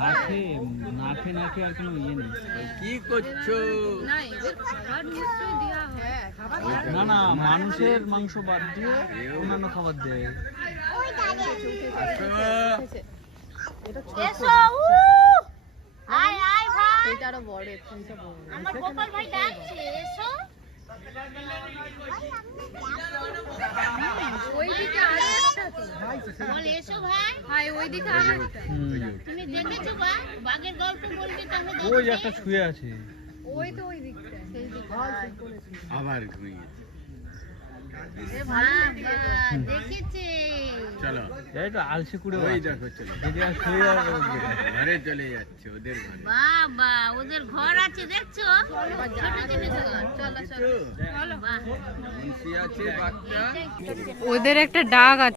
নাকে নাকে নাকে আর কোনো ইয়ে নেই। কি করছো? না না, মানুষের মাংস বাদ দিয়ে অন্যান্য খাবার দেয়। ওই একটা শুয়ে আছে। আবার ঘুমিয়ে চলো, এই তো আলসে করে ওই দেখো চলো, ঘরে চলে যাচ্ছে ওদের ঘরে। বাবা ওদের ঘর আছে দেখছো, ছোট জিনিস ঘর। চলো চলো চলো। মুন্সি আছে বাচ্চা, ওদের একটা ডাক আছে।